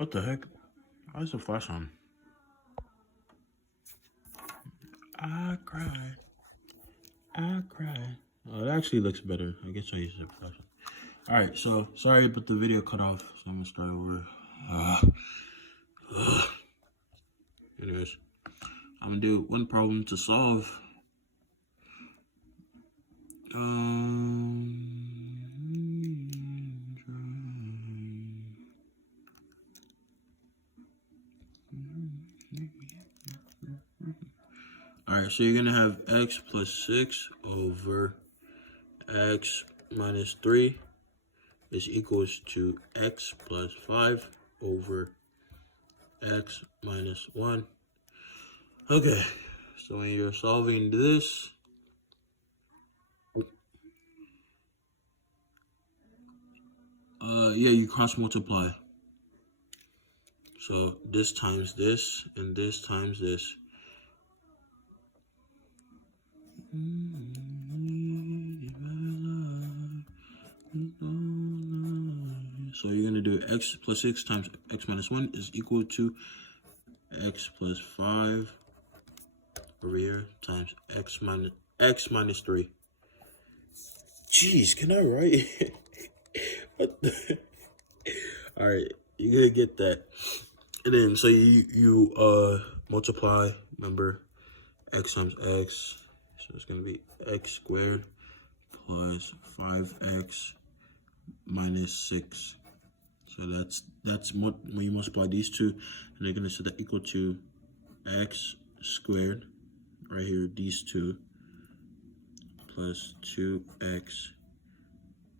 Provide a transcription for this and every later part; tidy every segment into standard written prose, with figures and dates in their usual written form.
What the heck? Why is the flash on? I cried. I cried. Oh, it actually looks better. I guess I used the flash on. Alright, so sorry, but the video cut off. So I'm gonna start over. Anyways, I'm gonna do one problem to solve. Alright, so you're gonna have x plus 6 over x minus 3 is equals to x plus 5 over x minus 1. Okay, so when you're solving this, yeah, you cross multiply. So this times this, and this times this. So you're going to do x plus 6 times x minus 1 is equal to x plus 5 over here times x minus 3. Jeez, can I write? What the? All right, you're going to get that. And then, so you multiply, remember, x times x. So it's going to be x squared plus 5x minus 6. So that's when you multiply these two, and they're going to set that equal to x squared, right here, these two, plus 2x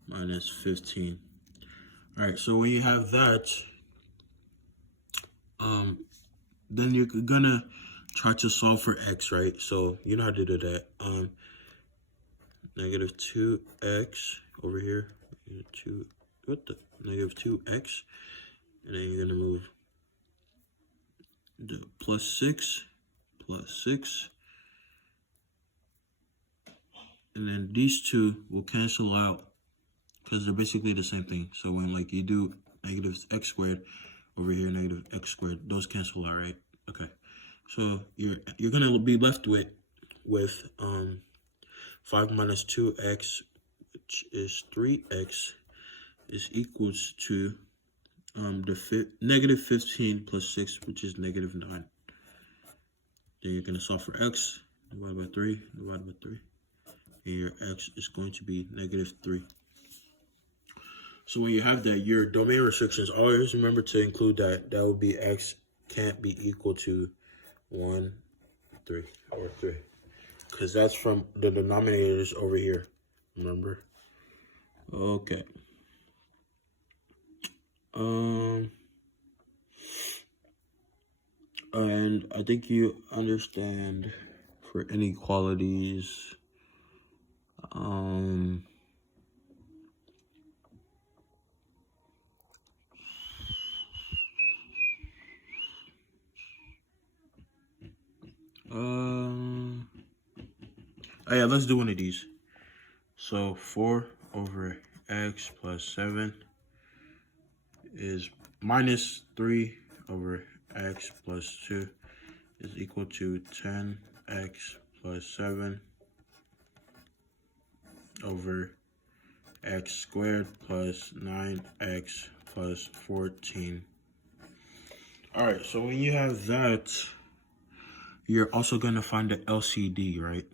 minus 15. All right, so when you have that, then you're gonna try to solve for x, right? So you know how to do that. Negative 2x over here, negative 2x, and then you're gonna move the plus 6, and then these two will cancel out because they're basically the same thing. So when like you do negative x squared over here, negative x squared, those cancel out, right? Okay, so you're gonna be left with 5 minus 2x, which is 3x, is equals to negative 15 plus 6, which is negative 9. Then you're going to solve for x, divided by 3, and your x is going to be negative 3. So when you have that, your domain restrictions, always remember to include that. That would be x can't be equal to 1, 3, or 3. Because that's from the denominators over here, remember? Okay. And I think you understand for inequalities, oh yeah, let's do one of these. So 4 over x plus 7 is minus 3 over x plus 2 is equal to 10x plus 7 over x squared plus 9x plus 14. All right, so when you have that, you're also going to find the LCD, right?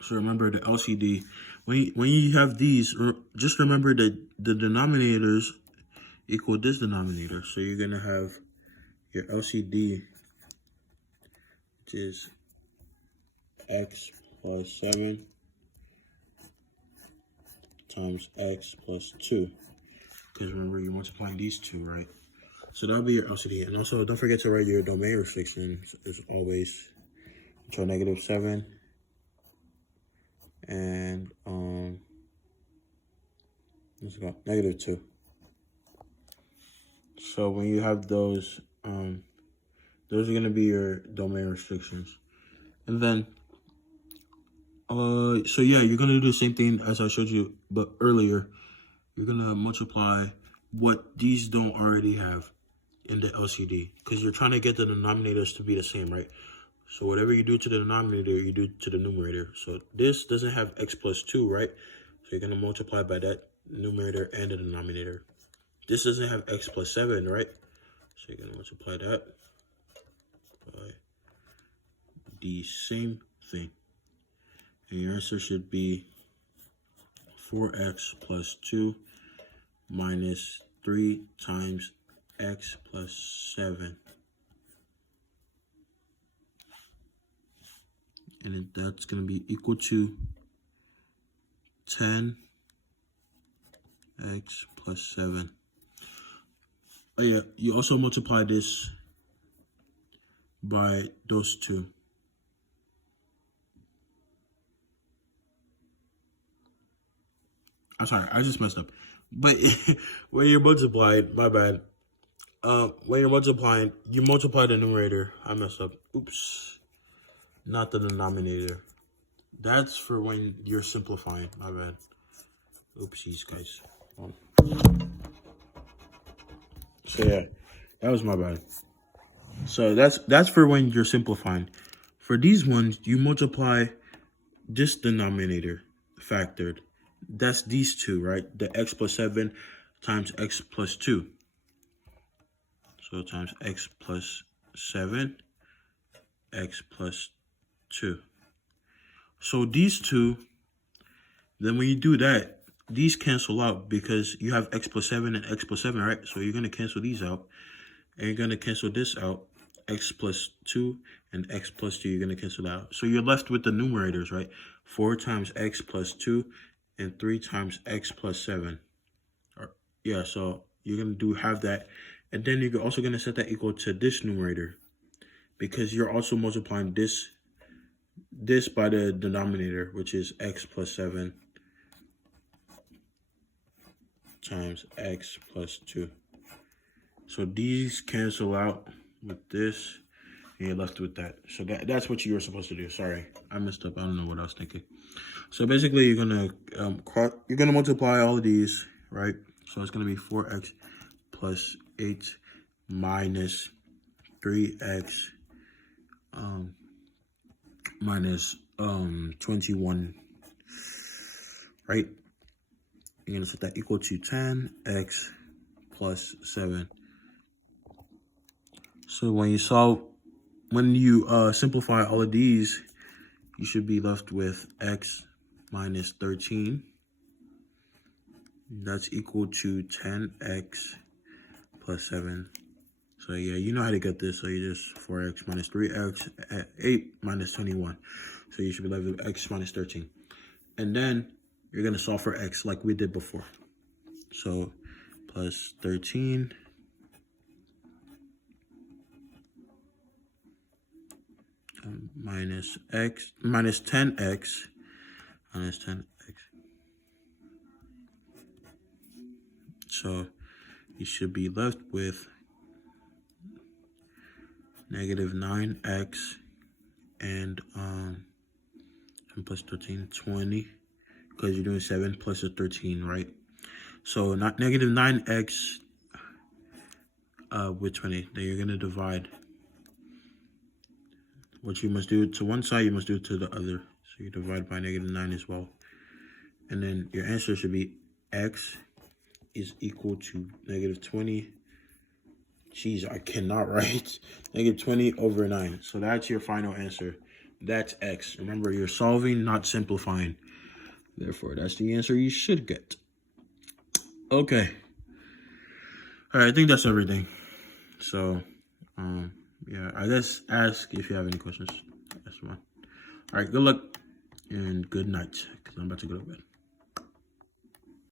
So remember the LCD. When you have these, just remember that the denominators equal this denominator. So you're going to have your LCD, which is x plus 7 times x plus 2. Because remember, you're multiplying these two, right? So that'll be your LCD. And also, don't forget to write your domain restrictions as always. Which are negative 7 and let's go negative 2. So when you have those are going to be your domain restrictions. And then so yeah, you're going to do the same thing as I showed you but earlier. You're going to multiply what these don't already have. in the LCD, because you're trying to get the denominators to be the same, right? So whatever you do to the denominator, you do to the numerator. So this doesn't have x plus 2, right? So you're going to multiply by that numerator and the denominator. This doesn't have x plus 7, right? So you're going to multiply that by the same thing. And your answer should be 4x plus 2 minus 3 times x plus 7. And that's going to be equal to 10x plus 7. Oh yeah, you also multiply this by those two. I'm sorry, I just messed up. But when you're multiplying, my bad. When you're multiplying, you multiply the numerator. I messed up. Oops. Not the denominator. That's for when you're simplifying. My bad. Oopsies, guys. So yeah, that was my bad. So that's for when you're simplifying. For these ones, you multiply this denominator factored. That's these two, right? The x plus 7 times x plus 2. So times x plus 7, x plus 2. So these two, then when you do that, these cancel out because you have x plus 7 and x plus 7, right? So you're going to cancel these out. And you're going to cancel this out. X plus 2 and x plus 2, you're going to cancel that out. So you're left with the numerators, right? 4 times x plus 2 and 3 times x plus 7. Yeah, so you're going to have that. And then you're also going to set that equal to this numerator, because you're also multiplying this by the denominator, which is x plus 7 times x plus 2. So these cancel out with this, and you're left with that. So that's what you were supposed to do. Sorry, I messed up. I don't know what I was thinking. So basically, you're gonna multiply all of these, right? So it's gonna be 4x plus 8 minus 3x minus 21, right? You're gonna set that equal to 10x plus 7. So when you simplify all of these, you should be left with x minus 13. That's equal to 10x plus 7. So yeah, you know how to get this. So you just 4x minus 3x, 8 minus 21. So you should be left with x minus 13. And then you're going to solve for x like we did before. So plus 13 minus x minus 10x minus 10x. So you should be left with negative 9x and plus 13, 20, because you're doing 7 plus a 13, right? So not negative 9x with 20. Then you're going to divide. What you must do to one side, you must do to the other. So you divide by negative 9 as well. And then your answer should be x is equal to negative 20. Jeez, I cannot write. Negative 20 over 9. So that's your final answer. That's x. Remember, you're solving, not simplifying. Therefore, that's the answer you should get. Okay. All right, I think that's everything. So, yeah, I guess ask if you have any questions. That's fine. All right, good luck and good night, because I'm about to go to bed.